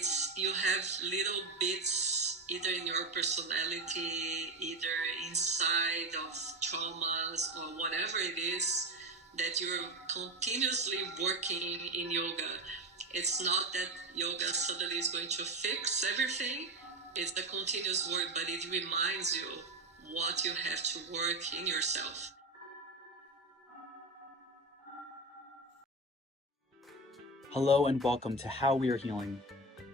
it's you have little bits either in your personality, either inside of traumas or whatever it is that you're continuously working in yoga. It's not that yoga suddenly is going to fix everything. It's a continuous work, but it reminds you what you have to work in yourself. Hello and welcome to How We Are Healing,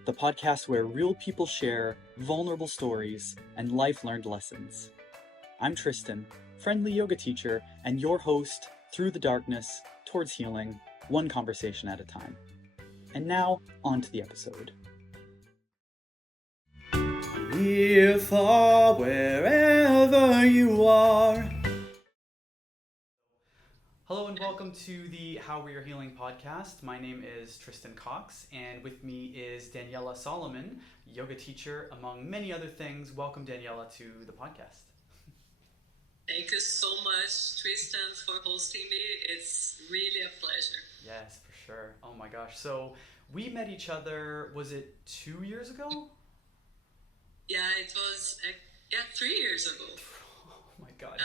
the podcast where real people share vulnerable stories and life learned lessons. I'm Tristan, friendly yoga teacher, and your host through the darkness towards healing, one conversation at a time. And now, on to the episode. Near, far, wherever you are. Hello and welcome to the How We Are Healing podcast. My name is Tristan Cox, and with me is Daniela Solomon, yoga teacher, among many other things. Welcome, Daniela, to the podcast. Thank you so much, Tristan, for hosting me. It's really a pleasure. Yes, for sure. Oh my gosh. So we met each other, was it 2 years ago? Yeah, it was 3 years ago. Oh my God.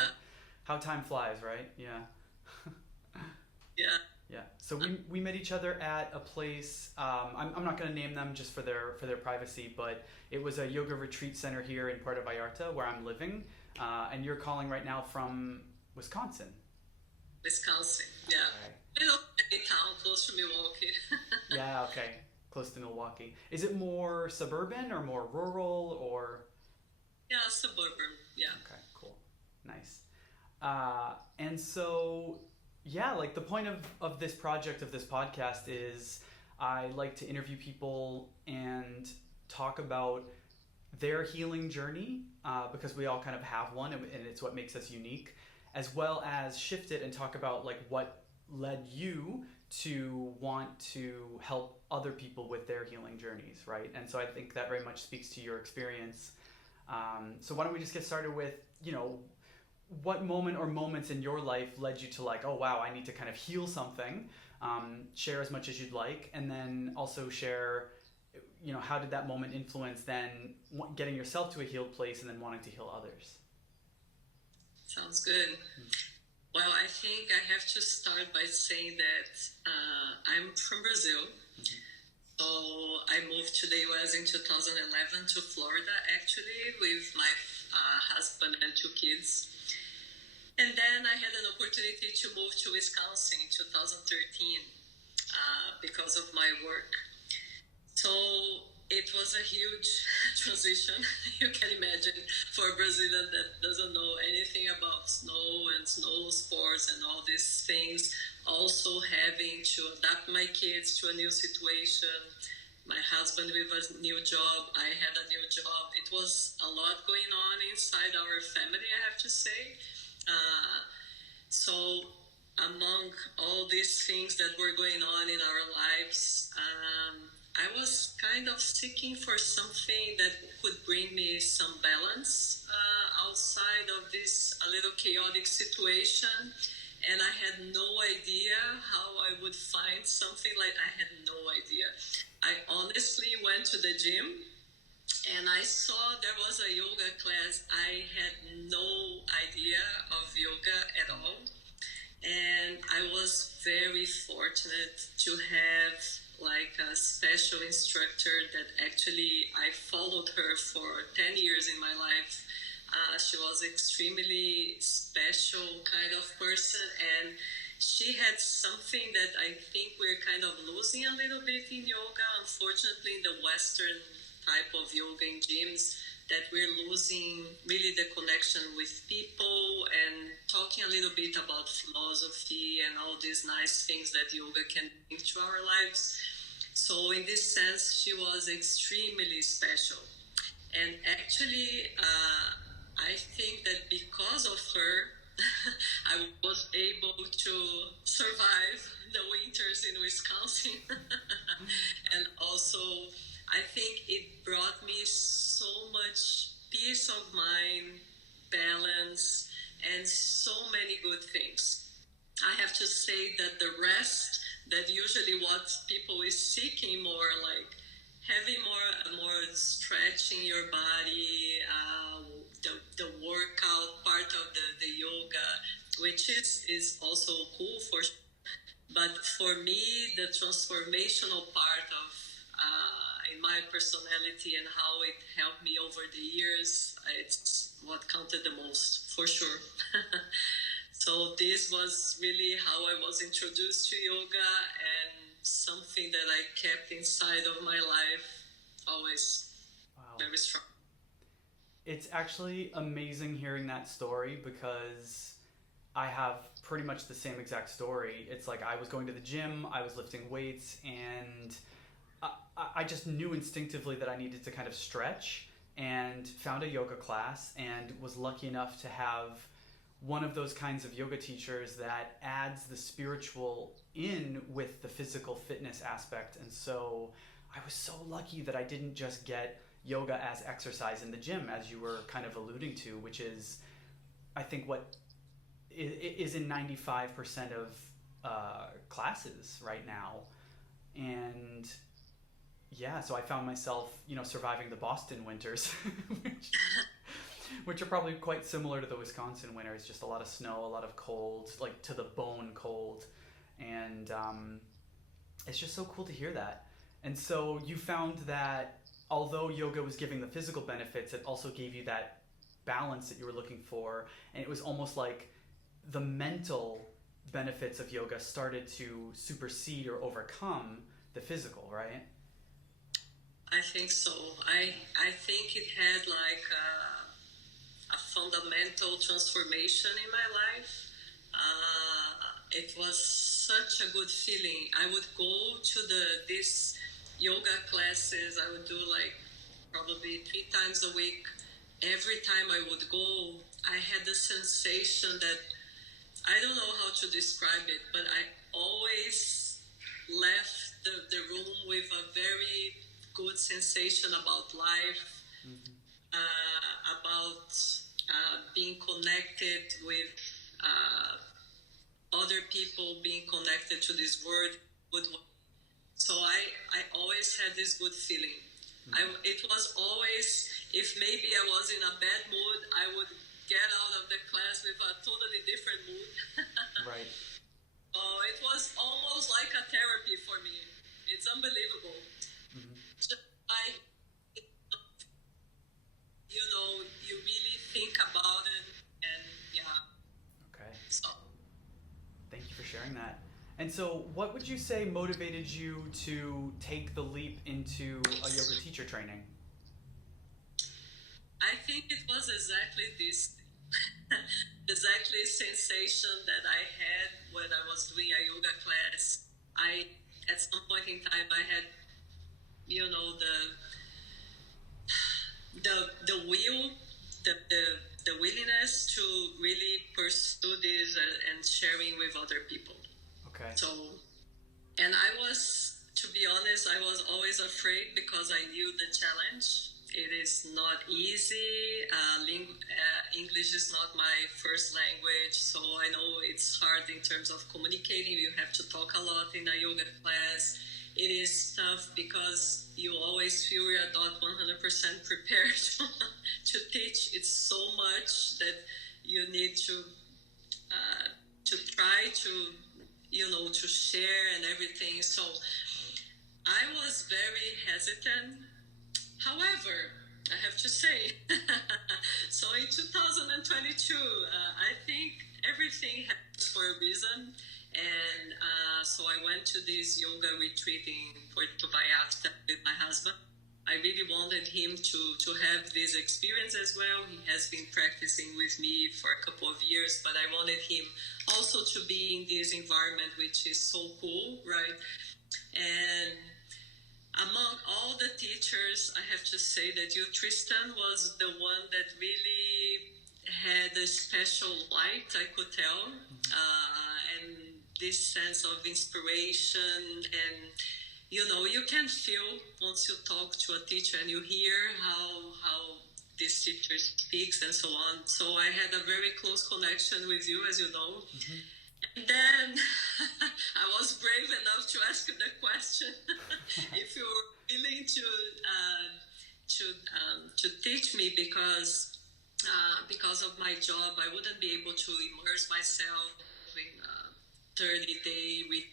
How time flies, right? Yeah. Yeah. Yeah. So we met each other at a place. I'm not going to name them just for their privacy, but it was a yoga retreat center here in Puerto Vallarta where I'm living, and you're calling right now from Wisconsin. Wisconsin. Yeah. Okay. Little town close to Milwaukee. Yeah. Okay. Close to Milwaukee. Is it more suburban or more rural or? Yeah, suburban. Yeah. Okay. Cool. Nice. And so. Yeah, like the point of this project, of this podcast, is I like to interview people and talk about their healing journey, because we all kind of have one, and it's what makes us unique, as well as shift it and talk about like what led you to want to help other people with their healing journeys, right? And so I think that very much speaks to your experience. So why don't we just get started with, what moment or moments in your life led you to like, oh wow, I need to kind of heal something, share as much as you'd like, and then also share, how did that moment influence then getting yourself to a healed place and then wanting to heal others? Sounds good. Well, I think I have to start by saying that I'm from Brazil. So I moved to the US in 2011 to Florida, actually, with my husband and 2 kids. And then I had an opportunity to move to Wisconsin in 2013 because of my work. So it was a huge transition. You can imagine for a Brazilian that doesn't know anything about snow and snow sports and all these things. Also having to adapt my kids to a new situation. My husband with a new job. I had a new job. It was a lot going on inside our family, I have to say. So among all these things that were going on in our lives, I was kind of seeking for something that could bring me some balance outside of this a little chaotic situation. And I had no idea how I would find something. Like, I had no idea. I honestly went to the gym and I saw there was a yoga class. I had no idea of yoga at all. And I was very fortunate to have like a special instructor that actually I followed her for 10 years in my life. She was extremely special kind of person, and she had something that I think we're kind of losing a little bit in yoga, unfortunately, in the Western type of yoga in gyms, that we're losing really the connection with people and talking a little bit about philosophy and all these nice things that yoga can bring to our lives. So in this sense, she was extremely special. And actually, I think that because of her, I was able to survive the winters in Wisconsin. And also, I think it brought me so much peace of mind, balance, and so many good things. I have to say that the rest, that usually what people is seeking more, like having more stretching your body, the workout part of the yoga, which is also cool for sure. But for me, the transformational part of in my personality and how it helped me over the years, it's what counted the most, for sure. So this was really how I was introduced to yoga, and something that I kept inside of my life always. Wow. Very strong. It's actually amazing hearing that story because I have pretty much the same exact story. It's like I was going to the gym, I was lifting weights, and I just knew instinctively that I needed to kind of stretch, and found a yoga class and was lucky enough to have one of those kinds of yoga teachers that adds the spiritual in with the physical fitness aspect. And so I was so lucky that I didn't just get yoga as exercise in the gym, as you were kind of alluding to, which is, I think, what is in 95% of classes right now. And yeah, so I found myself, surviving the Boston winters, which are probably quite similar to the Wisconsin winters. Just a lot of snow, a lot of cold, like to the bone cold. And it's just so cool to hear that. And so you found that although yoga was giving the physical benefits, it also gave you that balance that you were looking for. And it was almost like the mental benefits of yoga started to supersede or overcome the physical, right? I think so. I think it had like a fundamental transformation in my life. It was such a good feeling. I would go to these yoga classes. I would do like probably 3 times a week. Every time I would go, I had the sensation that, I don't know how to describe it, but I always left the room with a very good sensation about life, about being connected with other people, being connected to this world. So I always had this good feeling. It was always, if maybe I was in a bad mood, I would get out of the class with a totally different mood. Right. Oh, it was almost like a therapy for me. It's unbelievable. Just like, you really think about it, and yeah. Okay. So. Thank you for sharing that. And so, what would you say motivated you to take the leap into a yoga teacher training? I think it was exactly this exactly sensation that I had when I was doing a yoga class. At some point in time, I had, the will, the willingness to really pursue this and sharing with other people. Okay. So, and I was, to be honest, I was always afraid because I knew the challenge. It is not easy. English is not my first language, so I know it's hard in terms of communicating. You have to talk a lot in a yoga class. It is tough because you always feel you're not 100% prepared to teach. It's so much that you need to try to, to share and everything. So I was very hesitant. However, I have to say, so in 2022, I think everything happens for a reason. And so I went to this yoga retreat in Puerto Vallarta with my husband. I really wanted him to have this experience as well. He has been practicing with me for a couple of years, but I wanted him also to be in this environment, which is so cool, right? And among all the teachers, I have to say that you, Tristan, was the one that really had a special light, I could tell, and this sense of inspiration. And, you can feel once you talk to a teacher and you hear how this teacher speaks and so on. So I had a very close connection with you, as you know. And then I was brave enough to ask you the question if you were willing to teach me because of my job, I wouldn't be able to immerse myself in 30-day with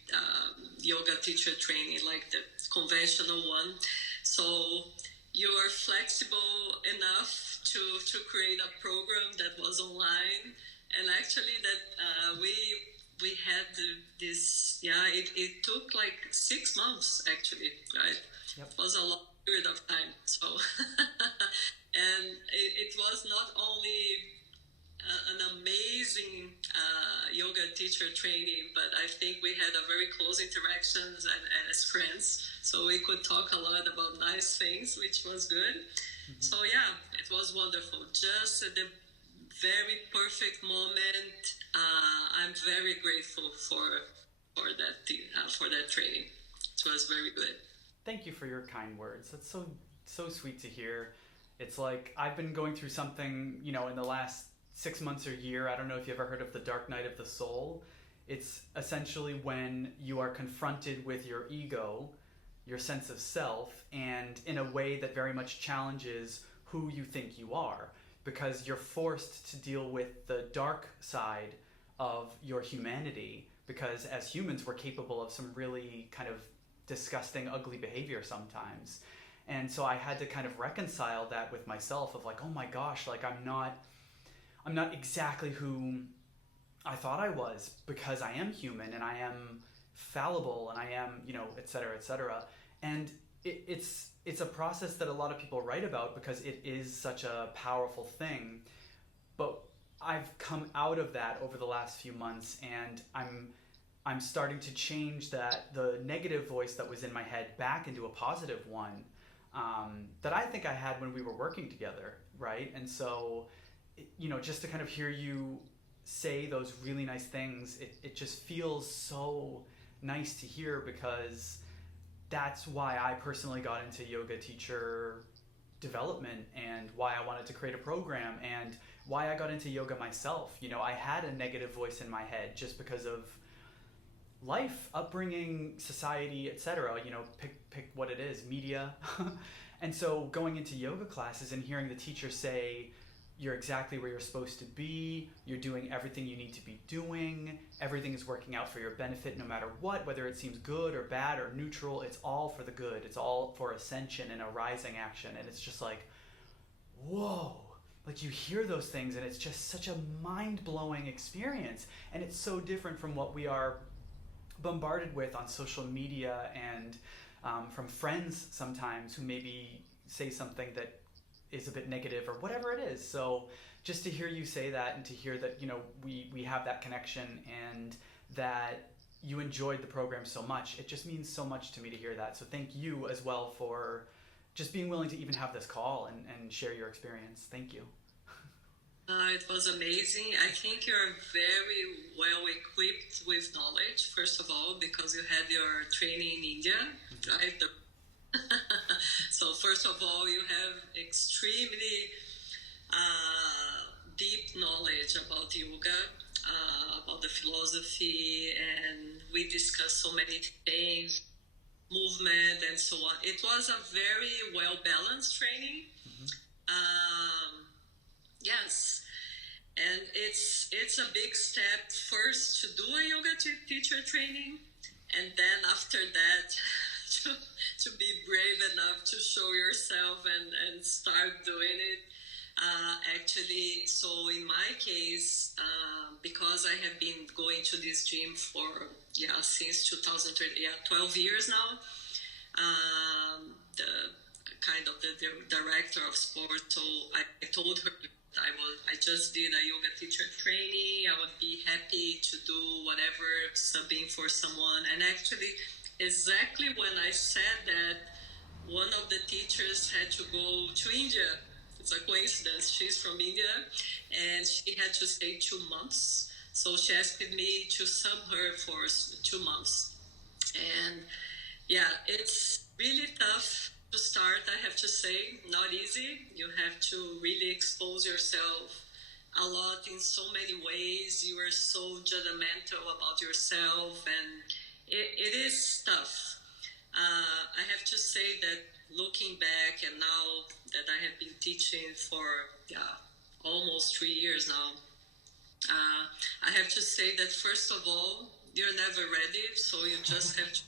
yoga teacher training like the conventional one. So you are flexible enough to create a program that was online, and actually that we had this. Yeah, it took like 6 months actually, right? Yep. It was a long period of time. So and it was not only an amazing yoga teacher training, but I think we had a very close interactions as friends, so we could talk a lot about nice things, which was good. Mm-hmm. So yeah, it was wonderful. Just at the very perfect moment. I'm very grateful for that training. It was very good. Thank you for your kind words. That's so sweet to hear. It's like I've been going through something, in the last 6 months or year. I don't know if you ever heard of the dark night of the soul. It's essentially when you are confronted with your ego, your sense of self, and in a way that very much challenges who you think you are, because you're forced to deal with the dark side of your humanity, because as humans we're capable of some really kind of disgusting, ugly behavior sometimes. And so I had to kind of reconcile that with myself of like, oh my gosh, like I'm not exactly who I thought I was, because I am human and I am fallible and I am, et cetera, et cetera. And it's a process that a lot of people write about because it is such a powerful thing. But I've come out of that over the last few months, and I'm starting to change the negative voice that was in my head back into a positive one, that I think I had when we were working together, right? And so, just to kind of hear you say those really nice things, it just feels so nice to hear, because that's why I personally got into yoga teacher development, and why I wanted to create a program, and why I got into yoga myself. I had a negative voice in my head just because of life, upbringing, society, etc. Pick what it is, media. And so going into yoga classes and hearing the teacher say, you're exactly where you're supposed to be, you're doing everything you need to be doing, everything is working out for your benefit no matter what, whether it seems good or bad or neutral, it's all for the good, it's all for ascension and a rising action. And it's just like, whoa, like you hear those things and it's just such a mind-blowing experience. And it's so different from what we are bombarded with on social media, and from friends sometimes who maybe say something that is a bit negative or whatever it is. So just to hear you say that, and to hear that we have that connection, and that you enjoyed the program so much, it just means so much to me to hear that. So thank you as well for just being willing to even have this call and share your experience. Thank you. It was amazing. I think you're very well equipped with knowledge, first of all, because you had your training in India, right? So first of all, you have extremely deep knowledge about yoga, about the philosophy, and we discussed so many things, movement and so on. It was a very well-balanced training. Yes, and it's a big step first to do a yoga teacher training, and then after that to be brave enough to show yourself and start doing it. Actually, so in my case, because I have been going to this gym for since 2013, 12 years now. The kind of the director of sport, so I told her I just did a yoga teacher training. I would be happy to do whatever, subbing for someone. And actually, exactly when I said that, one of the teachers had to go to India. It's a coincidence. She's from India, and she had to stay 2 months. So she asked me to sub her for 2 months. And yeah, it's really tough to start, I have to say. Not easy. You have to really expose yourself a lot in so many ways. You are so judgmental about yourself, and it is tough. I have to say that looking back, and now I have been teaching for almost 3 years now. I have to say that first of all, you're never ready, so you just have to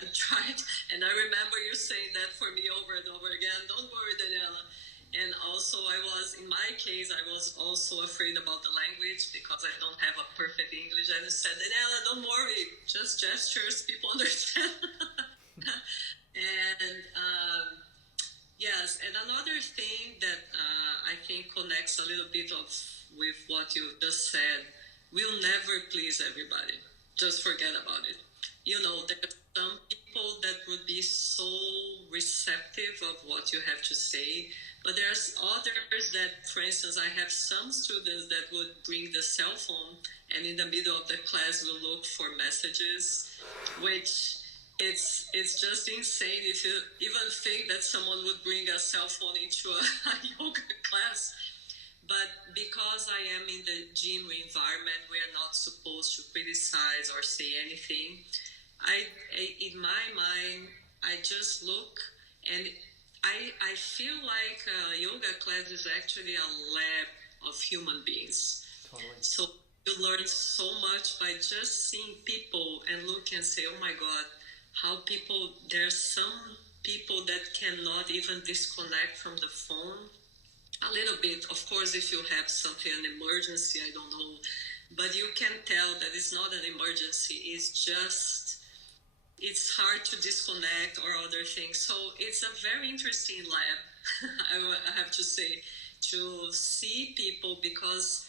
and try it. And I remember you saying that for me over and over again. Don't worry, Daniela. And also, in my case, I was also afraid about the language because I don't have a perfect English. And I said, Daniela, don't worry, just gestures, people understand. And yes, and another thing that I think connects a little bit with what you just said, we'll never please everybody. Just forget about it. There's some people that would be so receptive of what you have to say, but there's others that, for instance, I have some students that would bring the cell phone and in the middle of the class will look for messages, which it's just insane if you even think that someone would bring a cell phone into a yoga class. But because I am in the gym environment, we are not supposed to criticize or say anything. In my mind, I just look and I feel like a yoga class is actually a lab of human beings. Totally. So you learn so much by just seeing people and look and say, oh my God, there's some people that cannot even disconnect from the phone. A little bit, of course, if you have something, an emergency, I don't know. But you can tell that it's not an emergency. It's hard to disconnect or other things. So it's a very interesting lab, I have to say, to see people, because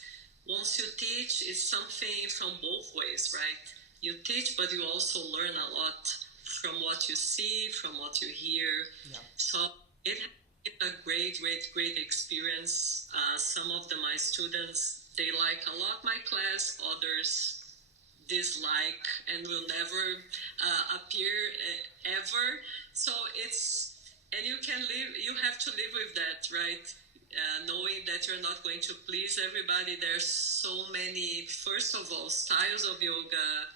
once you teach, it's something from both ways, right? You teach, but you also learn a lot from what you see, from what you hear. Yeah. So it has been a great experience. Some of my students, they like a lot my class, others dislike and will never appear ever. So and you have to live with that, right? Knowing that you're not going to please everybody. There's so many, first of all, styles of yoga,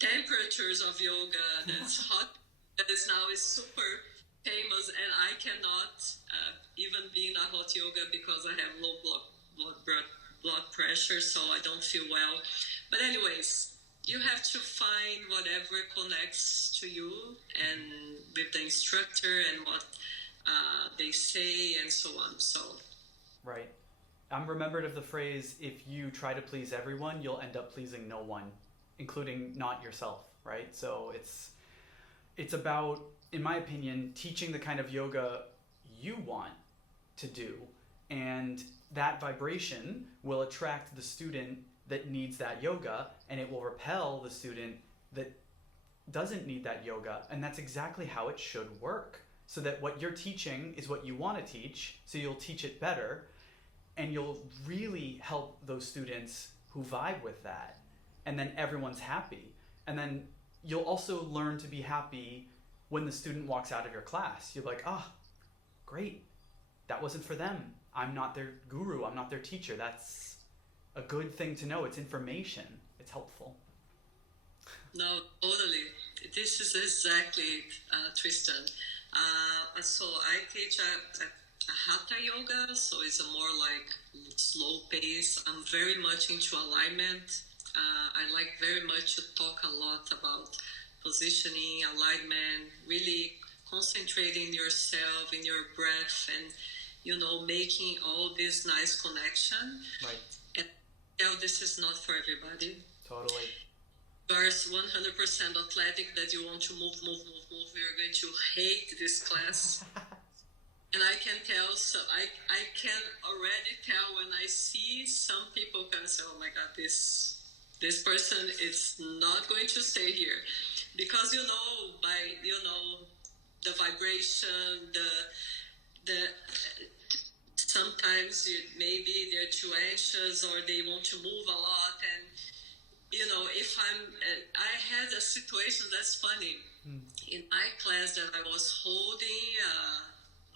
temperatures of yoga that's hot, that is super famous, and I cannot even be in a hot yoga because I have low blood pressure, so I don't feel well. But anyways, you have to find whatever connects to you and with the instructor and what they say and so on. So right. I'm remembered of the phrase, if you try to please everyone, you'll end up pleasing no one, including not yourself, right? So it's about, in my opinion, teaching the kind of yoga you want to do, and that vibration will attract the student that needs that yoga, and it will repel the student that doesn't need that yoga. And that's exactly how it should work, so that what you're teaching is what you want to teach, so you'll teach it better, and you'll really help those students who vibe with that, and then everyone's happy. And then you'll also learn to be happy when the student walks out of your class. You're like, great, that wasn't for them. I'm not their guru, I'm not their teacher. That's a good thing to know. It's information, it's helpful. No, totally. This is exactly it, Tristan. So I teach a hatha yoga, so it's a more like slow pace. I'm very much into alignment. I like very much to talk a lot about positioning, alignment, really concentrating yourself in your breath and, making all this nice connection. Right. And this is not for everybody. Totally. You are 100% athletic that you want to move. You're going to hate this class. And I can tell, so I can already tell when I see some people can say, oh my God, this person is not going to stay here. Because, by, the vibration, the sometimes maybe they're too anxious or they want to move a lot. And, if I had a situation that's funny. In my class that I was holding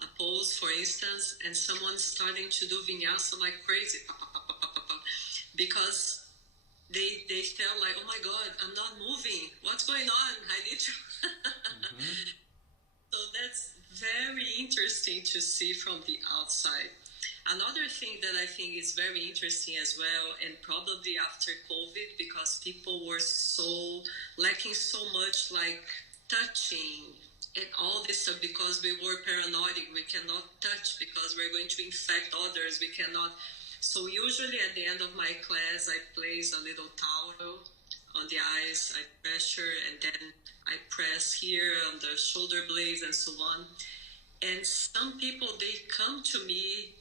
a pose, for instance, and someone starting to do vinyasa like crazy, because they felt like, oh my God, I'm not moving. What's going on? I need to. So that's very interesting to see from the outside. Another thing that I think is very interesting as well, and probably after COVID, because people were so lacking so much like touching and all this stuff because we were paranoid. We cannot touch because we're going to infect others. We cannot. So usually at the end of my class, I place a little towel on the eyes, I pressure, and then I press here on the shoulder blades and so on. And some people, they come to me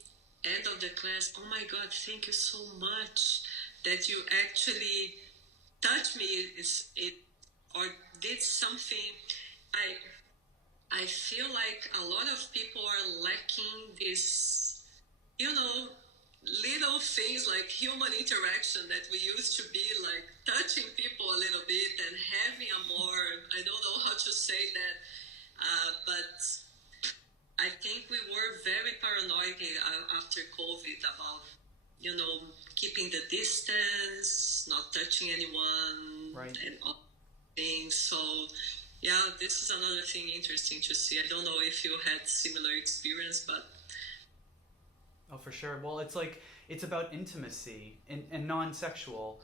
end of the class, oh my God, thank you so much that you actually touched me it or did something. I feel like a lot of people are lacking this, you know, little things like human interaction that we used to be like touching people a little bit and having a more, I don't know how to say that, but I think we were very paranoid after COVID about, you know, keeping the distance, not touching anyone, Right. and all things. So, yeah, this is another thing interesting to see. I don't know if you had similar experience, but Oh, for sure. Well, it's like it's about intimacy and non-sexual,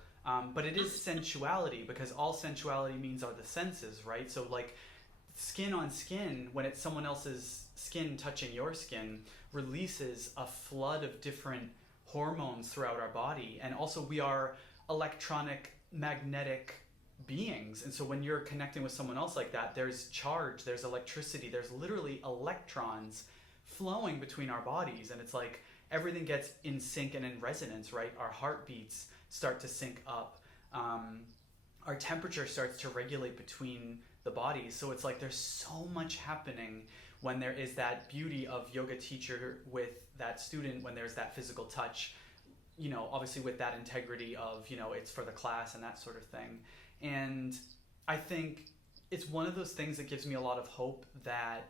but it is sensuality because all sensuality means are the senses, right? So like skin on skin, when it's someone else's skin touching your skin, releases a flood of different hormones throughout our body, and also we are electronic magnetic beings, and so when you're connecting with someone else like that, there's charge, there's electricity, there's literally electrons flowing between our bodies, and it's like everything gets in sync and in resonance, right? Our heartbeats start to sync up. Our temperature starts to regulate between the bodies. So it's like there's so much happening when there is that beauty of yoga teacher with that student, when there's that physical touch, you know, obviously with that integrity of, you know, it's for the class and that sort of thing. And I think it's one of those things that gives me a lot of hope that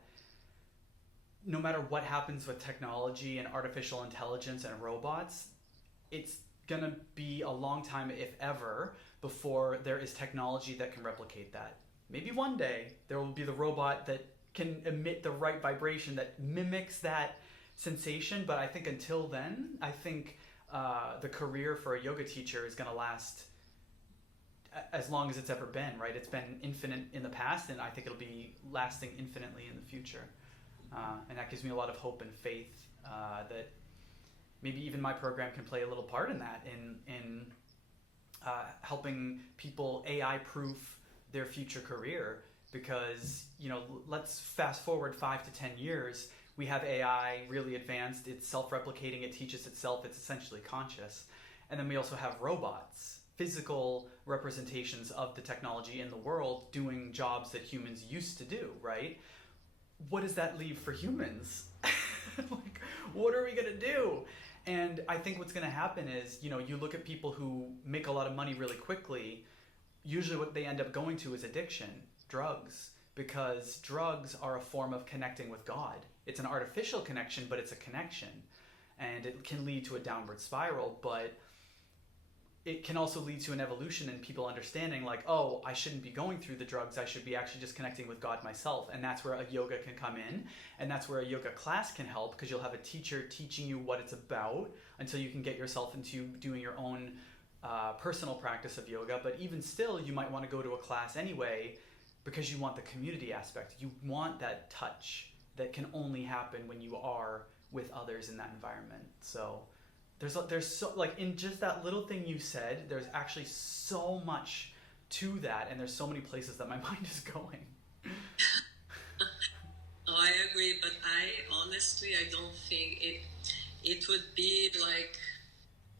no matter what happens with technology and artificial intelligence and robots, it's gonna be a long time, if ever, before there is technology that can replicate that. Maybe one day there will be the robot that can emit the right vibration that mimics that sensation, but I think until then, I think the career for a yoga teacher is gonna last as long as it's ever been, right? It's been infinite in the past, and I think it'll be lasting infinitely in the future. And that gives me a lot of hope and faith that maybe even my program can play a little part in that, in helping people AI proof their future career. Because, you know, let's fast forward 5 to 10 years, we have AI really advanced, it's self-replicating, it teaches itself, it's essentially conscious. And then we also have robots, physical representations of the technology in the world doing jobs that humans used to do, right? What does that leave for humans? Like, what are we gonna do? And I think what's gonna happen is, you know, you look at people who make a lot of money really quickly, usually what they end up going to is addiction, drugs, because drugs are a form of connecting with God. It's an artificial connection, but it's a connection. And it can lead to a downward spiral, but it can also lead to an evolution in people understanding like, oh, I shouldn't be going through the drugs, I should be actually just connecting with God myself. And that's where a yoga can come in, and that's where a yoga class can help, because you'll have a teacher teaching you what it's about until you can get yourself into doing your own personal practice of yoga. But even still, you might want to go to a class anyway because you want the community aspect. You want that touch that can only happen when you are with others in that environment. So there's so, like, in just that little thing you said, there's actually so much to that, and there's so many places that my mind is going. no, I agree. But I don't think it would be like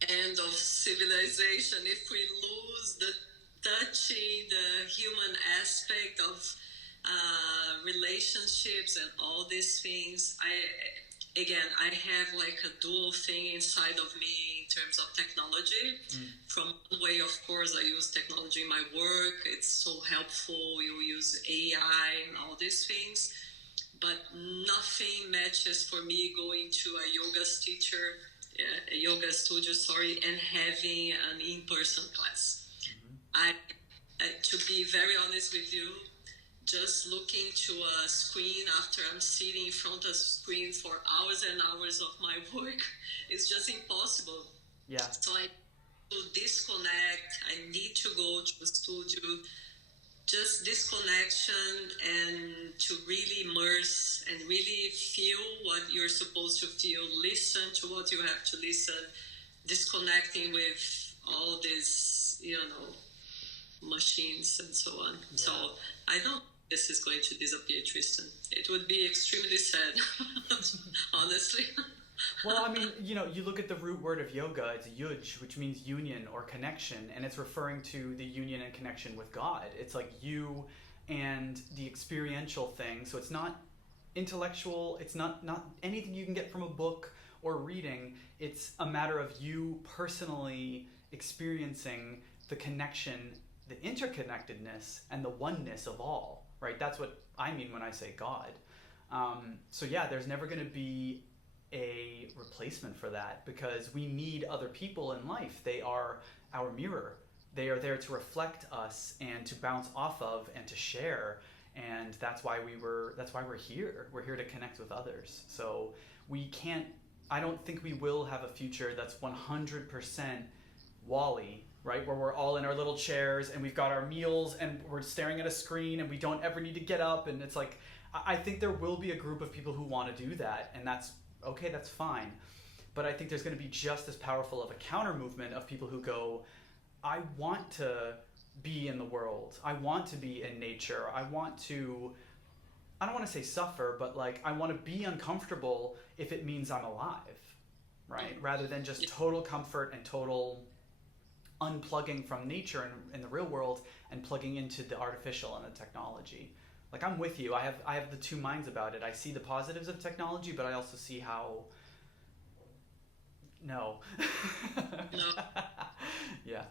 end of civilization if we lose the touching, the human aspect of relationships and all these things. I have like a dual thing inside of me in terms of technology. From one way, of course, I use technology in my work. It's so helpful. You use AI and all these things, but nothing matches for me going to a yoga studio, sorry, and having an in-person class. I, to be very honest with you, just looking to a screen after I'm sitting in front of a screen for hours and hours of my work is just impossible. Yeah. So I to disconnect. I need to go to a studio, just disconnection, and to really immerse and really feel what you're supposed to feel, listen to what you have to listen, disconnecting with all these, machines and so on. Yeah. So I don't think this is going to disappear, Tristan. It would be extremely sad, honestly. Well, I mean, you look at the root word of yoga, it's yuj, which means union or connection, and it's referring to the union and connection with God. It's like you and the experiential thing. So it's not intellectual, it's not anything you can get from a book or reading. It's a matter of you personally experiencing the connection, the interconnectedness, and the oneness of all, right? That's what I mean when I say God. So yeah, there's never going to be a replacement for that because we need other people in life. They are our mirror. They are there to reflect us and to bounce off of and to share. And that's why we're here. We're here to connect with others. So we can't I don't think we will have a future that's 100% Wally, right? Where we're all in our little chairs and we've got our meals and we're staring at a screen and we don't ever need to get up. And it's like, I think there will be a group of people who want to do that, and that's okay, that's fine. But I think there's going to be just as powerful of a counter movement of people who go, I want to be in the world. I want to be in nature. I don't want to say suffer, but like I want to be uncomfortable if it means I'm alive, right? Rather than just total comfort and total unplugging from nature and in the real world and plugging into the artificial and the technology. Like I'm with you. I have the two minds about it. I see the positives of technology, but I also see how no. No. Yeah.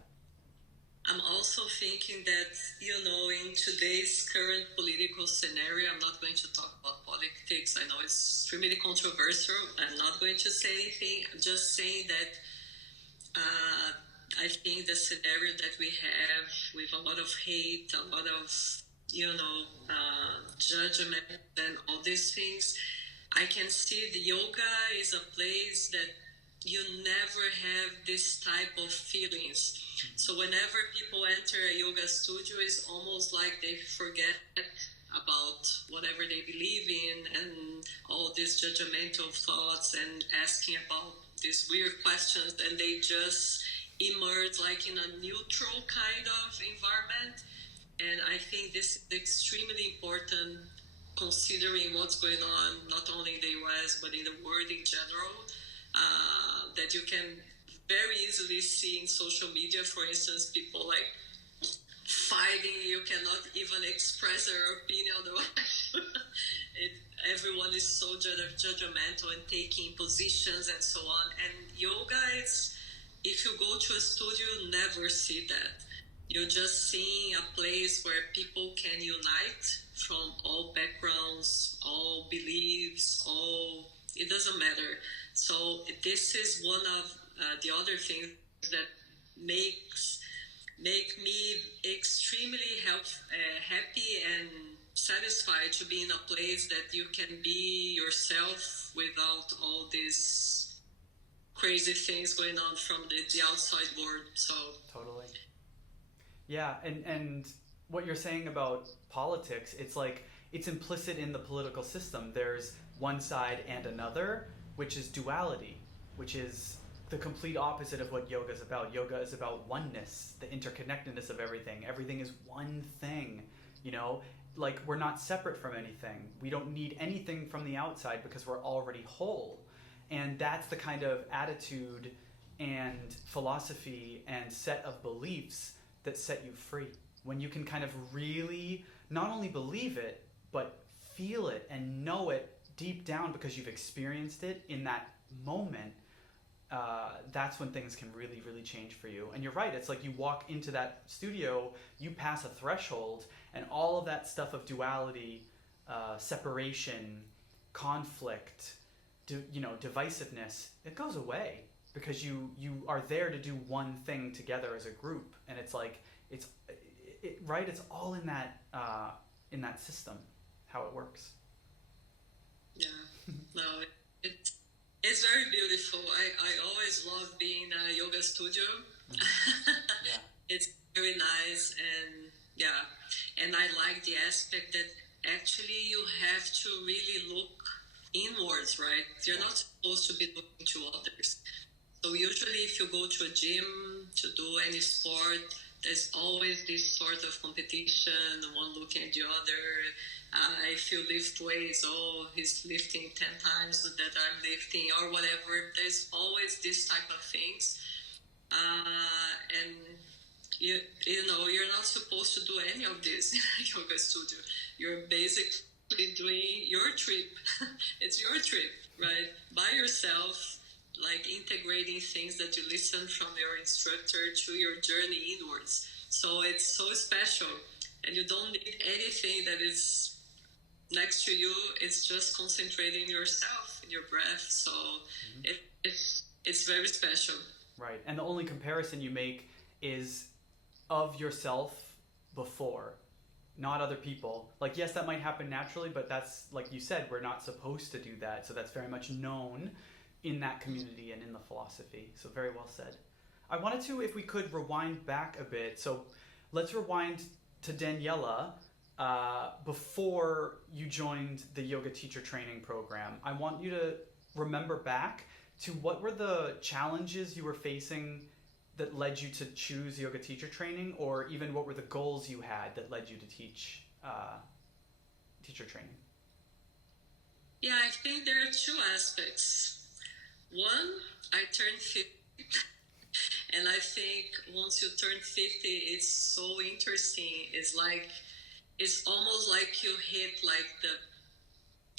I'm also thinking that, in today's current political scenario, I'm not going to talk about politics. I know it's extremely controversial. I'm not going to say anything. I'm just saying that I think the scenario that we have with a lot of hate, a lot of, judgment and all these things, I can see the yoga is a place that you never have this type of feelings. So whenever people enter a yoga studio, it's almost like they forget about whatever they believe in and all these judgmental thoughts and asking about these weird questions, and they just emerge like in a neutral kind of environment. And I think this is extremely important considering what's going on not only in the US but in the world in general, that you can very easily see in social media, for instance, people like fighting. You cannot even express their opinion. it, Everyone is so judgmental and taking positions and so on. And yoga is, if you go to a studio, you never see that. You're just seeing a place where people can unite from all backgrounds, all beliefs, it doesn't matter. So this is one of the other things that make me extremely happy and satisfied to be in a place that you can be yourself without all these crazy things going on from the outside world. So Totally. Yeah, and what you're saying about politics, it's like it's implicit in the political system. There's one side and another, which is duality, which is the complete opposite of what yoga is about. Yoga is about oneness, the interconnectedness of everything. Everything is one thing, like we're not separate from anything. We don't need anything from the outside because we're already whole. And that's the kind of attitude and philosophy and set of beliefs that set you free. When you can kind of really not only believe it, but feel it and know it deep down because you've experienced it in that moment, that's when things can really, really change for you. And you're right, it's like you walk into that studio, you pass a threshold, and all of that stuff of duality, separation, conflict, divisiveness, it goes away because you are there to do one thing together as a group. And it's like, right, it's all in that in that system, how it works. Yeah, no, it's it's very beautiful. I always love being in a yoga studio. Yeah. It's very nice, and yeah, and I like the aspect that actually you have to really look inwards, right? You're not supposed to be looking to others. So usually if you go to a gym to do any sport, there's always this sort of competition, one looking at the other. If you lift weights, oh, he's lifting 10 times that I'm lifting, or whatever. There's always this type of things. And you know, you're not supposed to do any of this in a yoga studio. You're basically doing your trip. It's your trip, right? By yourself, like integrating things that you listen from your instructor to your journey inwards. So it's so special, and you don't need anything that is next to you. It's just concentrating yourself in your breath. So it's very special. Right. And the only comparison you make is of yourself before, not other people. Like, yes, that might happen naturally, but that's, like you said, we're not supposed to do that. So that's very much known in that community and in the philosophy. So very well said. I wanted to, if we could, rewind back a bit. So let's rewind to Daniela before you joined the yoga teacher training program. I want you to remember back to what were the challenges you were facing that led you to choose yoga teacher training, or even what were the goals you had that led you to teach teacher training? Yeah, I think there are two aspects. One, I turned 50, and I think once you turn 50, it's so interesting. It's almost like you hit like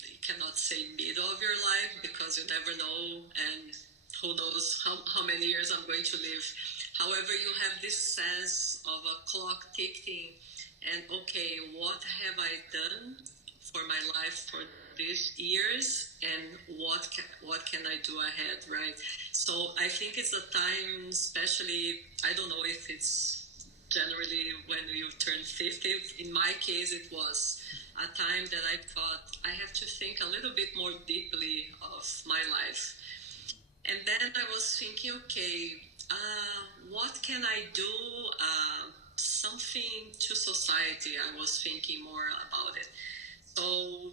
you cannot say middle of your life, because you never know, and who knows how many years I'm going to live. However, you have this sense of a clock ticking, and okay, what have I done for my life for these years, and what can I do ahead, right? So I think it's a time, especially, I don't know if it's generally when you turn 50. In my case, it was a time that I thought I have to think a little bit more deeply of my life. And then I was thinking, okay, what can I do? Something to society. I was thinking more about it. So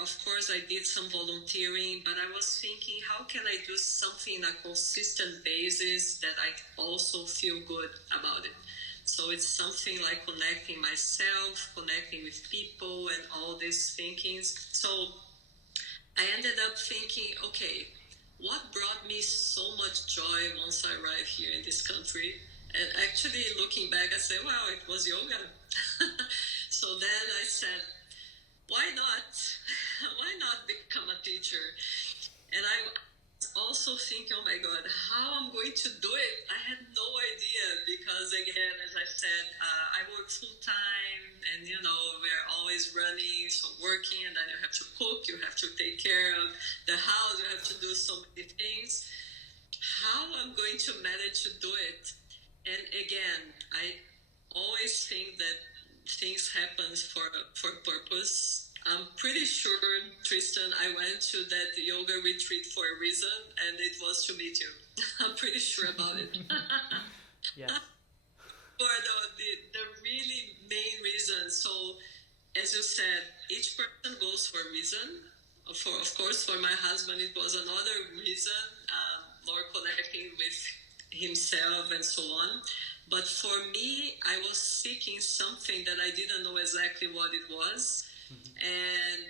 of course, I did some volunteering, but I was thinking, how can I do something on a consistent basis that I also feel good about it? So it's something like connecting myself, connecting with people, and all these thinkings. So I ended up thinking, okay, what brought me so much joy once I arrived here in this country? And actually, looking back, I say, wow, it was yoga. So then I said, why not? Why not become a teacher? And I also think, oh my God, how I'm going to do it? I had no idea, because again, as I said, I work full time, and you know, we're always running, so working, and then you have to cook, you have to take care of the house, you have to do so many things. How I'm going to manage to do it? And again, I always think that things happen for purpose. I'm pretty sure, Tristan, I went to that yoga retreat for a reason, and it was to meet you. I'm pretty sure about it. Yes. For the really main reason. So, as you said, each person goes for a reason. Of course, for my husband, it was another reason, more connecting with himself and so on. But for me, I was seeking something that I didn't know exactly what it was. And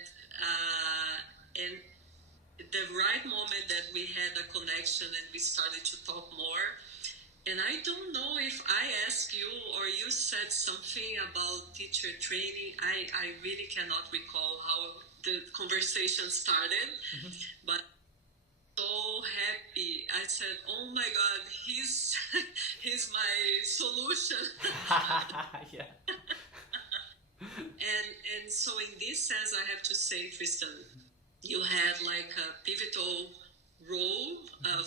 the right moment that we had a connection and we started to talk more. And I don't know if I asked you or you said something about teacher training. I really cannot recall how the conversation started, but so happy. I said, oh my God, he's my solution. Yeah. And so in this sense, I have to say, Tristan, you had like a pivotal role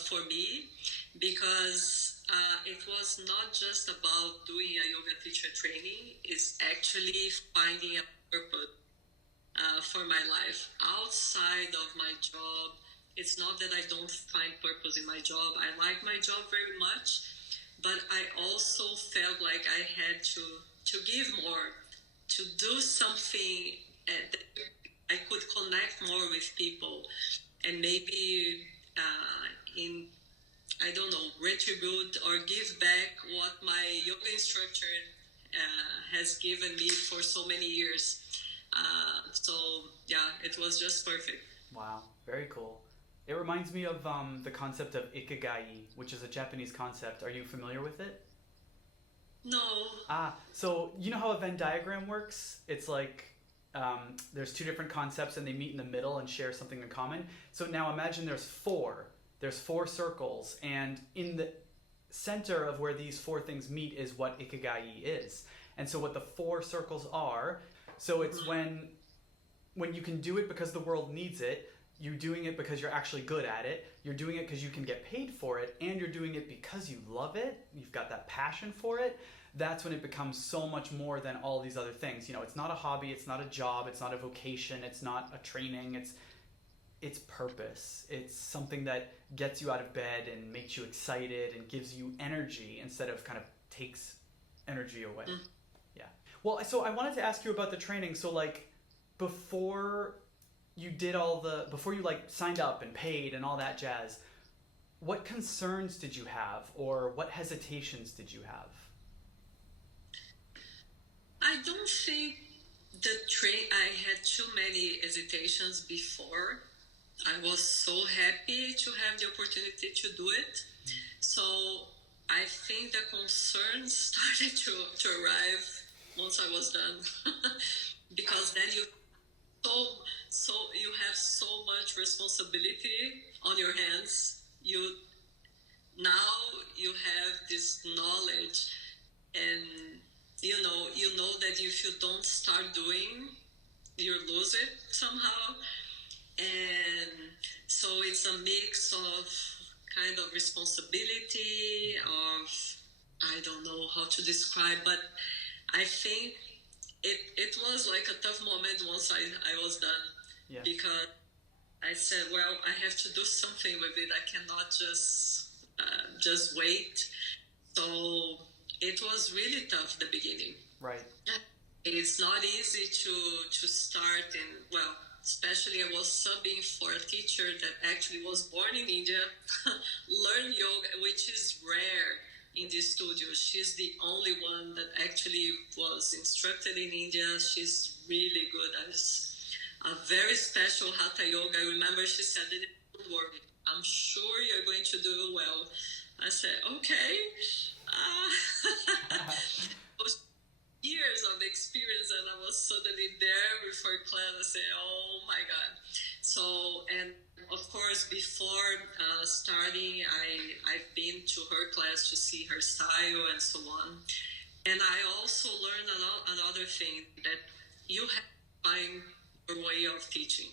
for me, because it was not just about doing a yoga teacher training. It's actually finding a purpose for my life outside of my job. It's not that I don't find purpose in my job. I like my job very much, but I also felt like I had to give more, to do something that I could connect more with people, and maybe in, I don't know, retribute or give back what my yoga instructor has given me for so many years. So yeah, it was just perfect. Wow, very cool. It reminds me of the concept of ikigai, which is a Japanese concept. Are you familiar with it? No. So you know how a Venn diagram works? It's like there's two different concepts and they meet in the middle and share something in common. So now imagine there's four. There's four circles, and in the center of where these four things meet is what ikigai is. And so what the four circles are, so it's when you can do it because the world needs it, you're doing it because you're actually good at it, you're doing it because you can get paid for it, and you're doing it because you love it, you've got that passion for it. That's when it becomes so much more than all these other things. You know, it's not a hobby, it's not a job, it's not a vocation, it's not a training, it's purpose. It's something that gets you out of bed and makes you excited and gives you energy instead of kind of takes energy away. Yeah. Well, so I wanted to ask you about the training. So like before before you like signed up and paid and all that jazz, what concerns did you have or what hesitations did you have? I don't think I had too many hesitations before. I was so happy to have the opportunity to do it. So I think the concerns started to arrive once I was done. Because then you have so much responsibility on your hands. Now you have this knowledge, and you know that if you don't start doing, you lose it somehow. And so it's a mix of kind of responsibility, of, I don't know how to describe, but I think it was like a tough moment once I was done. Yeah. Because I said, well, I have to do something with it. I cannot just wait. So it was really tough, the beginning. Right. It's not easy to start in, well, especially I was subbing for a teacher that actually was born in India, learn yoga, which is rare in this studio. She's the only one that actually was instructed in India. She's really good. A very special Hatha yoga. I remember she said, don't worry, I'm sure you're going to do well. I said, okay. Years of experience, and I was suddenly there with her class. I say, oh my God. So, and of course, before starting, I've been to her class to see her style and so on. And I also learned another thing, that you have to find your way of teaching.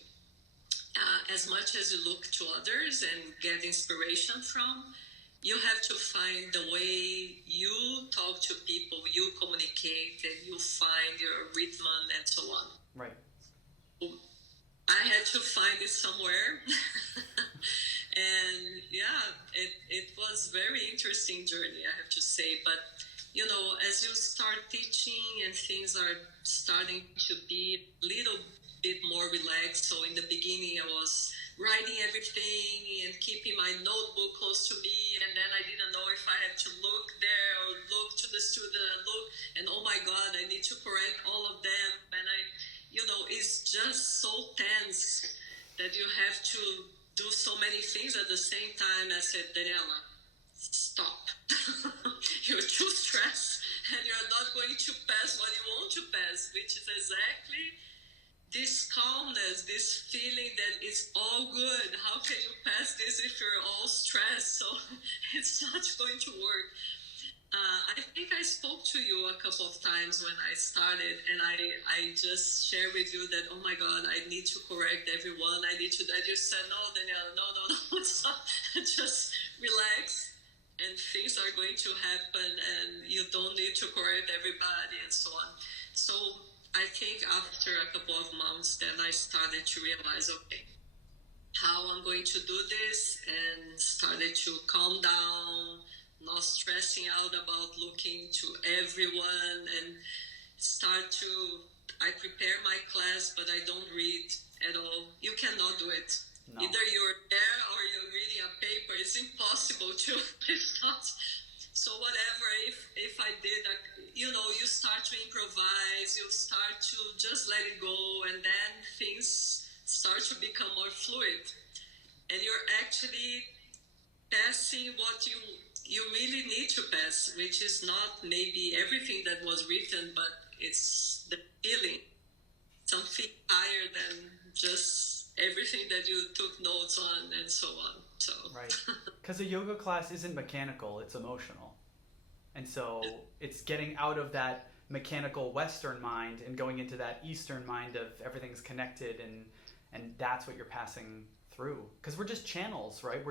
As much as you look to others and get inspiration from, you have to find the way you talk to people, you communicate, and you find your rhythm and so on. Right. I had to find it somewhere. And yeah, it was very interesting journey, I have to say. But, as you start teaching and things are starting to be a little bit more relaxed. So in the beginning, I was writing everything and keeping my notebook close to me, and then I didn't know if I had to look there or look to the student and oh my God, I need to correct all of them, and it's just so tense that you have to do so many things at the same time. I said, Daniela, stop. You're too stressed and you're not going to pass what you want to pass, which is exactly this calmness, this feeling that it's all good. How can you pass this if you're all stressed? So it's not going to work. I think I spoke to you a couple of times when I started, and I just shared with you that, oh my God, I need to correct everyone. I just said, no, Daniela, no. Stop. Just relax and things are going to happen, and you don't need to correct everybody and so on. So I think after a couple of months, then I started to realize, okay, how I'm going to do this, and started to calm down, not stressing out about looking to everyone, and start to, I prepare my class, but I don't read at all. You cannot do it. No. Either you're there or you're reading a paper. It's impossible to. It's not. So whatever, if I did, you start to improvise, you start to just let it go, and then things start to become more fluid, and you're actually passing what you really need to pass, which is not maybe everything that was written, but it's the feeling, something higher than just everything that you took notes on and so on. So right, because a yoga class isn't mechanical; it's emotional, and so it's getting out of that mechanical Western mind and going into that Eastern mind of everything's connected, and that's what you're passing through. Because we're just channels, right?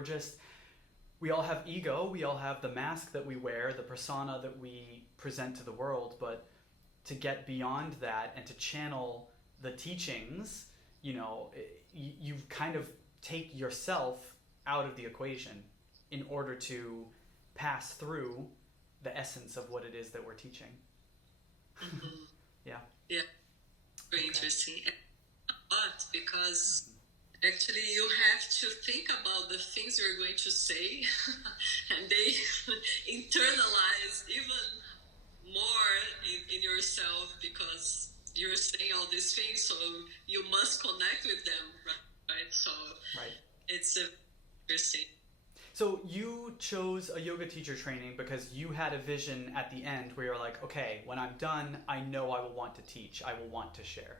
We all have ego, we all have the mask that we wear, the persona that we present to the world, but to get beyond that and to channel the teachings, you kind of take yourself out of the equation in order to pass through the essence of what it is that we're teaching. mm-hmm. Yeah. Yeah, very interesting. But because actually you have to think about the things you're going to say and they internalize even more in yourself, because you're saying all these things, so you must connect with them, right? So right. It's interesting. So you chose a yoga teacher training because you had a vision at the end where you're like, okay, when I'm done, I know I will want to teach, I will want to share.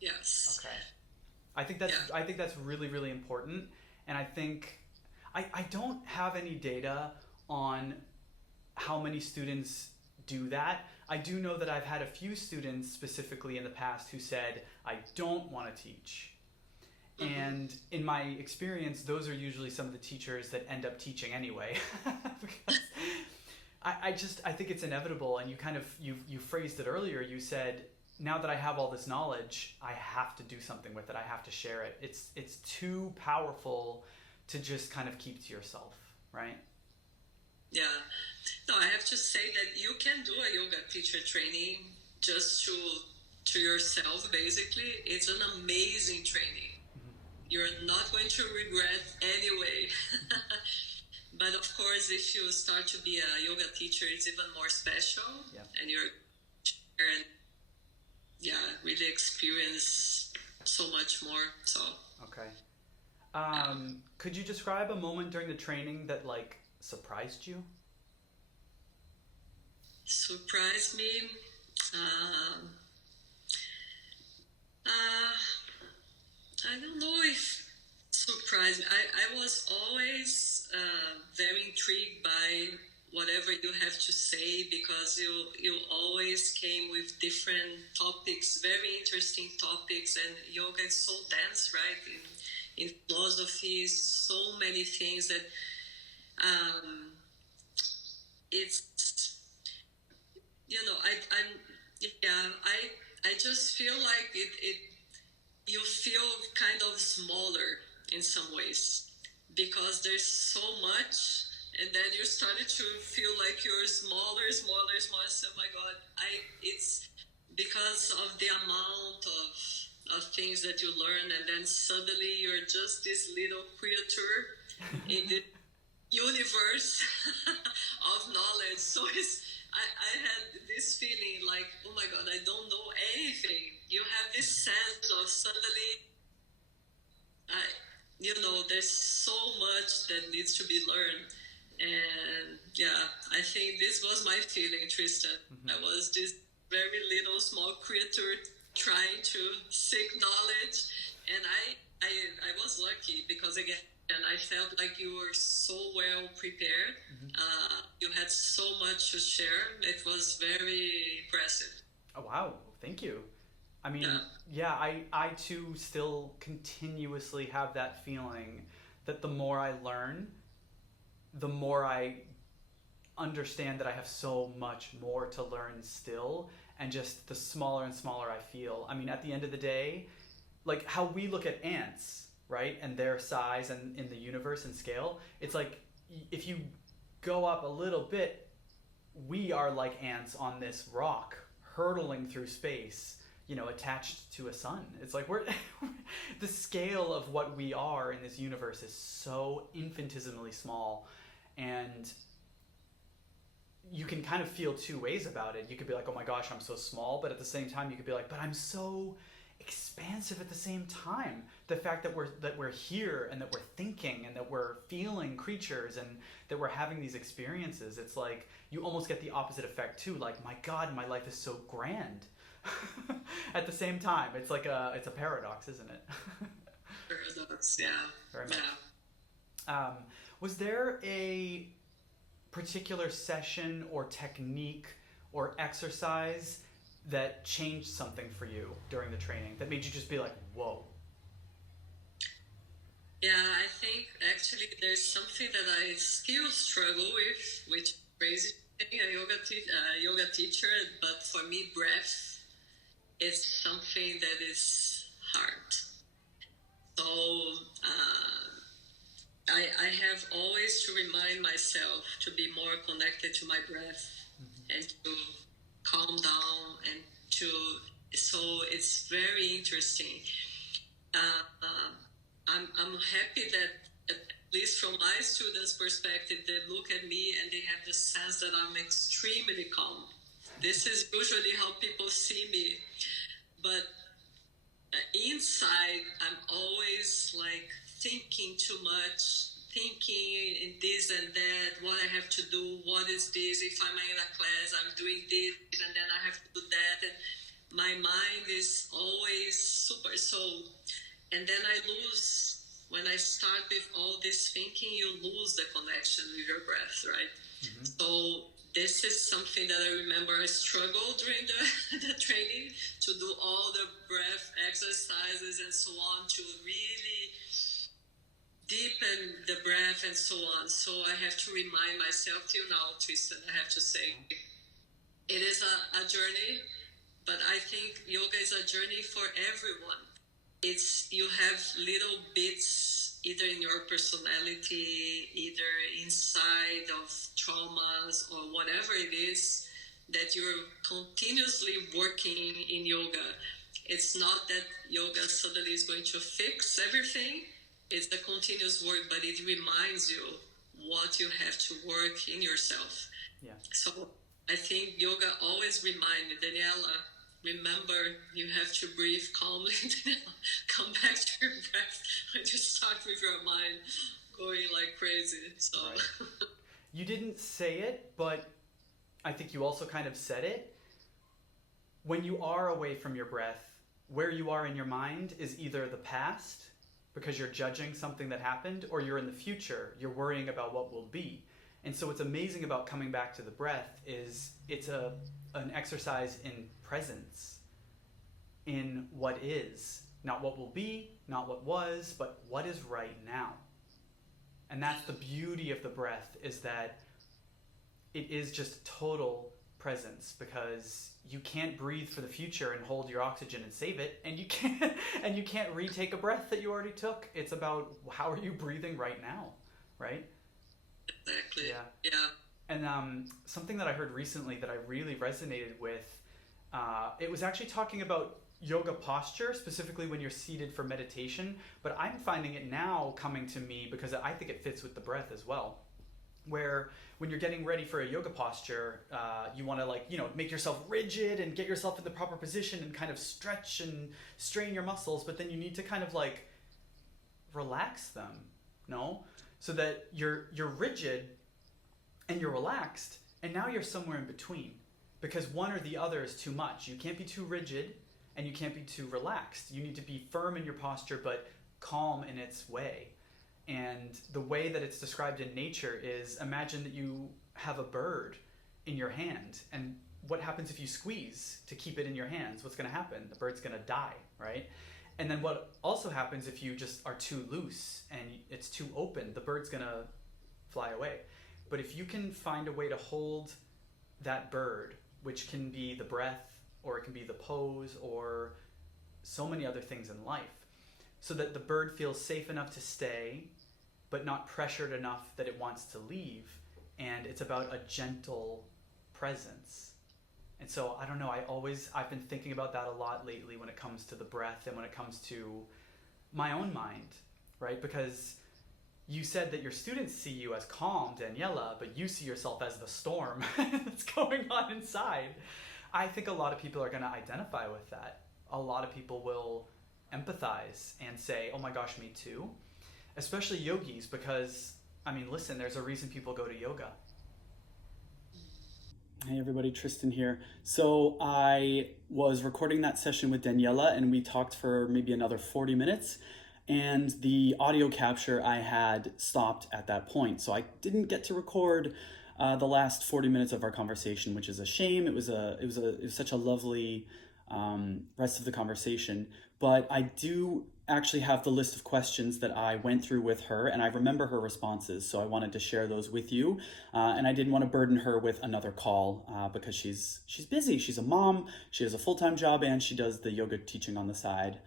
Yes. Okay. I think that's really, really important. And I think I don't have any data on how many students do that. I do know that I've had a few students specifically in the past who said, I don't want to teach. Mm-hmm. And in my experience, those are usually some of the teachers that end up teaching anyway. Because I think it's inevitable. And you phrased it earlier. You said, now that I have all this knowledge, I have to do something with it. I have to share it. It's too powerful to just kind of keep to yourself, right? Yeah. No, I have to say that you can do a yoga teacher training just to yourself, basically. It's an amazing training. Mm-hmm. You're not going to regret anyway. But of course, if you start to be a yoga teacher, it's even more special. Yeah. And you're really experience so much more. So okay. Could you describe a moment during the training that surprised you? Surprised me? I don't know if surprised me. I was always very intrigued by whatever you have to say, because you always came with different topics, very interesting topics, and yoga is so dense, right? In philosophy, so many things that it's I just feel like it you feel kind of smaller in some ways, because there's so much, and then you started to feel like you're smaller. So my God, it's because of the amount of things that you learn, and then suddenly you're just this little creature in the universe of knowledge. So I had this feeling like, oh my God, I don't know anything. You have this sense of suddenly, there's so much that needs to be learned. And I think this was my feeling, Tristan. Mm-hmm. I was this very little small creature trying to seek knowledge, and I was lucky, because again, and I felt like you were so well prepared. Mm-hmm. You had so much to share. It was very impressive. Oh, wow. Thank you. I mean, I too still continuously have that feeling that the more I learn, the more I understand that I have so much more to learn still, and just the smaller and smaller I feel. I mean, at the end of the day, like how we look at ants, right, and their size and in the universe and scale, it's like if you go up a little bit, we are like ants on this rock hurtling through space, attached to a sun. It's like we're the scale of what we are in this universe is so infinitesimally small, and you can kind of feel two ways about it. You could be like, oh my gosh, I'm so small, but at the same time you could be like, but I'm so expansive at the same time. The fact that we're here and that we're thinking and that we're feeling creatures and that we're having these experiences, it's like you almost get the opposite effect too. Like, my God, my life is so grand. At the same time, it's like it's a paradox, isn't it? Paradox, yeah. Very much. Yeah. Was there a particular session or technique or exercise that changed something for you during the training that made you just be like, whoa? Yeah, I think actually there's something that I still struggle with, which is crazy thing, a yoga teacher, but for me, breath is something that is hard. So I have always to remind myself to be more connected to my breath and to calm down and to. So it's very interesting. I'm happy that at least from my students' perspective, they look at me and they have the sense that I'm extremely calm. This is usually how people see me, but inside I'm always like thinking too much, thinking in this and that, what I have to do, what is this, if I'm in a class I'm doing this and then I have to do that, and my mind is always super so, and then I lose, when I start with all this thinking, you lose the connection with your breath, right? So this is something that I remember I struggled during the training to do all the breath exercises and so on to really deepen the breath and so on. So I have to remind myself till now, Tristan, I have to say, it is a journey, but I think yoga is a journey for everyone. It's, you have little bits either in your personality, either inside of traumas or whatever it is that you're continuously working in yoga. It's not that yoga suddenly is going to fix everything. It's the continuous work, but it reminds you what you have to work in yourself. Yeah. So I think yoga always reminds me, Daniela, remember, you have to breathe calmly. Come back to your breath when you start with your mind going like crazy. So right. You didn't say it, but I think you also kind of said it. When you are away from your breath, where you are in your mind is either the past, because you're judging something that happened, or you're in the future, you're worrying about what will be. And so what's amazing about coming back to the breath is it's an exercise in presence, in what is, not what will be, not what was, but what is right now. And that's the beauty of the breath, is that it is just total presence, because you can't breathe for the future and hold your oxygen and save it, and you can't retake a breath that you already took. It's about how are you breathing right now, right? Exactly. Yeah. Yeah. And something that I heard recently that I really resonated with, it was actually talking about yoga posture, specifically when you're seated for meditation, but I'm finding it now coming to me because I think it fits with the breath as well, where when you're getting ready for a yoga posture, you want to make yourself rigid and get yourself in the proper position and kind of stretch and strain your muscles, but then you need to kind of relax them, no? So that you're rigid and you're relaxed, and now you're somewhere in between, because one or the other is too much. You can't be too rigid and you can't be too relaxed. You need to be firm in your posture but calm in its way. And the way that it's described in nature is, imagine that you have a bird in your hand, and what happens if you squeeze to keep it in your hands? What's going to happen? The bird's going to die, right? And then what also happens if you just are too loose and it's too open? The bird's going to fly away. But if you can find a way to hold that bird, which can be the breath, or it can be the pose, or so many other things in life, so that the bird feels safe enough to stay, but not pressured enough that it wants to leave. And it's about a gentle presence. And so I don't know, I've been thinking about that a lot lately when it comes to the breath and when it comes to my own mind, right? Because you said that your students see you as calm, Daniela, but you see yourself as the storm that's going on inside. I think a lot of people are going to identify with that. A lot of people will empathize and say, oh my gosh, me too. Especially yogis, because, I mean, listen, there's a reason people go to yoga. Hey everybody, Tristan here. So I was recording that session with Daniela and we talked for maybe another 40 minutes and the audio capture I had stopped at that point. So I didn't get to record the last 40 minutes of our conversation, which is a shame. It was such a lovely rest of the conversation. But I do actually have the list of questions that I went through with her, and I remember her responses, so I wanted to share those with you. And I didn't want to burden her with another call because she's busy. She's a mom, she has a full-time job, and she does the yoga teaching on the side.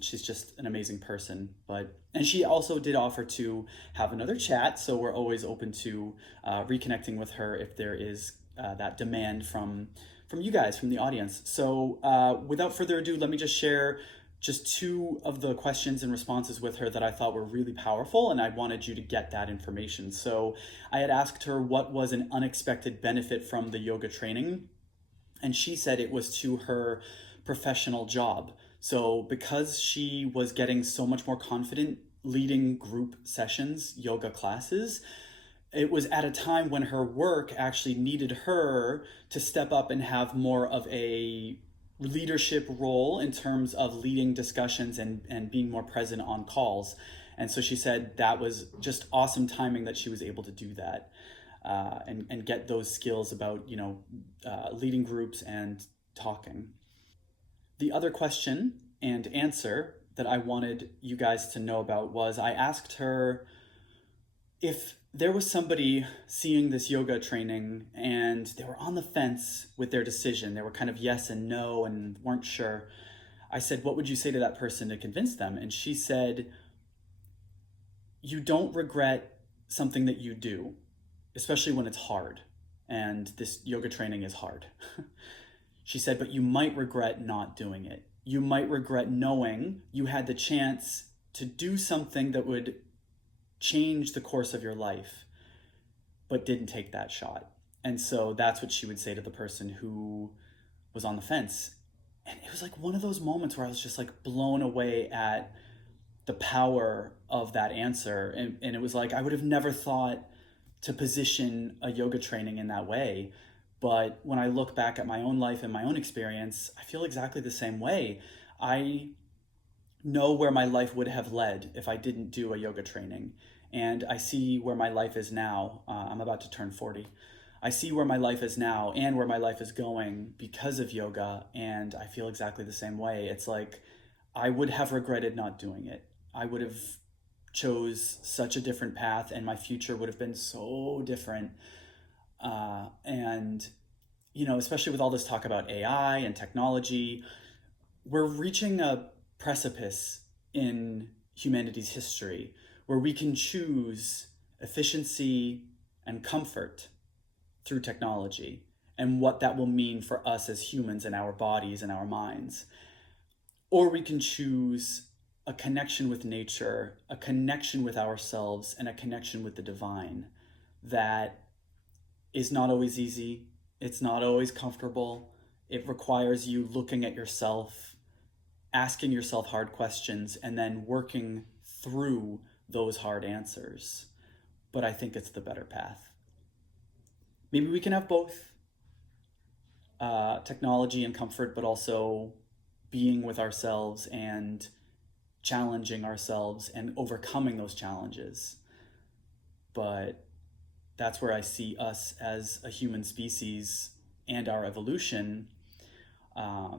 She's just an amazing person. And she also did offer to have another chat, so we're always open to reconnecting with her if there is that demand from you guys, from the audience. So without further ado, let me just share just two of the questions and responses with her that I thought were really powerful, and I wanted you to get that information. So I had asked her what was an unexpected benefit from the yoga training, and she said it was to her professional job. So because she was getting so much more confident leading group sessions, yoga classes, it was at a time when her work actually needed her to step up and have more of a leadership role in terms of leading discussions and being more present on calls. And so she said that was just awesome timing that she was able to do that and get those skills about, leading groups and talking. The other question and answer that I wanted you guys to know about was I asked her if there was somebody seeing this yoga training and they were on the fence with their decision, they were kind of yes and no and weren't sure. I said, what would you say to that person to convince them? And she said, you don't regret something that you do, especially when it's hard. And this yoga training is hard. She said, but you might regret not doing it. You might regret knowing you had the chance to do something that would change the course of your life, but didn't take that shot. And so that's what she would say to the person who was on the fence. And it was like one of those moments where I was just like blown away at the power of that answer. And it was like, I would have never thought to position a yoga training in that way. But when I look back at my own life and my own experience, I feel exactly the same way. I know where my life would have led if I didn't do a yoga training. And I see where my life is now. I'm about to turn 40. I see where my life is now and where my life is going because of yoga. And I feel exactly the same way. It's like I would have regretted not doing it. I would have chose such a different path and my future would have been so different. And, especially with all this talk about AI and technology, we're reaching a precipice in humanity's history where we can choose efficiency and comfort through technology and what that will mean for us as humans and our bodies and our minds. Or we can choose a connection with nature, a connection with ourselves, and a connection with the divine that is not always easy. It's not always comfortable. It requires you looking at yourself, asking yourself hard questions, and then working through those hard answers. But I think it's the better path. Maybe we can have both technology and comfort, but also being with ourselves and challenging ourselves and overcoming those challenges. But that's where I see us as a human species and our evolution.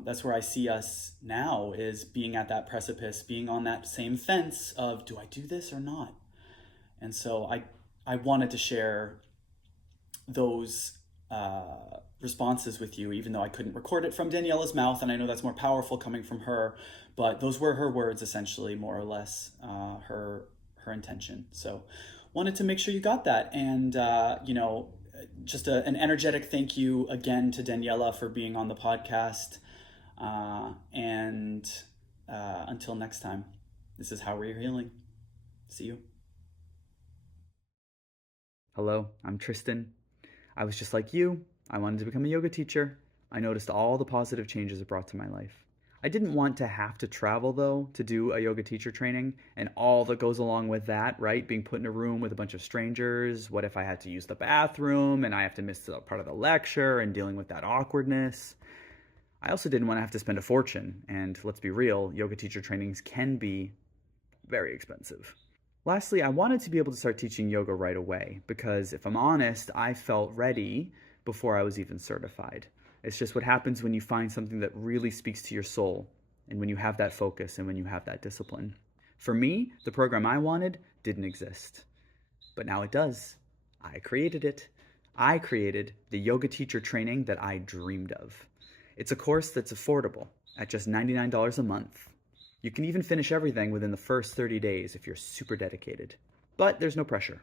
That's where I see us now, is being at that precipice, being on that same fence of, do I do this or not? And so I wanted to share those responses with you, even though I couldn't record it from Daniela's mouth, and I know that's more powerful coming from her. But those were her words, essentially, more or less, her intention. So, wanted to make sure you got that, and just an energetic thank you again to Daniela for being on the podcast. And until next time, this is How We're Healing. See you. Hello, I'm Tristan. I was just like you. I wanted to become a yoga teacher. I noticed all the positive changes it brought to my life. I didn't want to have to travel, though, to do a yoga teacher training and all that goes along with that, right? Being put in a room with a bunch of strangers. What if I had to use the bathroom and I have to miss the part of the lecture and dealing with that awkwardness? I also didn't want to have to spend a fortune, and let's be real, yoga teacher trainings can be very expensive. Lastly, I wanted to be able to start teaching yoga right away because, if I'm honest, I felt ready before I was even certified. It's just what happens when you find something that really speaks to your soul and when you have that focus and when you have that discipline. For me, the program I wanted didn't exist, but now it does. I created it. I created the yoga teacher training that I dreamed of. It's a course that's affordable at just $99 a month. You can even finish everything within the first 30 days if you're super dedicated. But there's no pressure.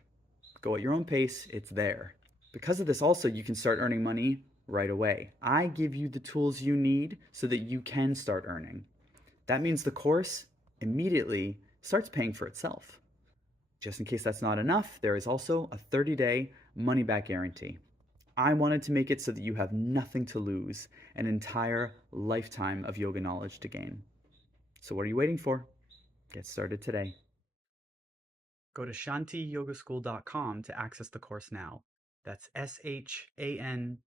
Go at your own pace, it's there. Because of this also, you can start earning money right away. I give you the tools you need so that you can start earning. That means the course immediately starts paying for itself. Just in case that's not enough, there is also a 30-day money-back guarantee. I wanted to make it so that you have nothing to lose, an entire lifetime of yoga knowledge to gain. So what are you waiting for? Get started today. Go to shantiyogaschool.com to access the course now. That's SHANTI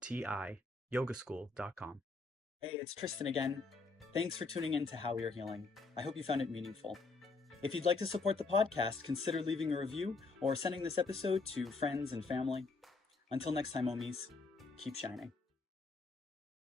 yogaschool.com. Hey, it's Tristan again. Thanks for tuning in to How We Are Healing. I hope you found it meaningful. If you'd like to support the podcast, consider leaving a review or sending this episode to friends and family. Until next time, Omis, keep shining.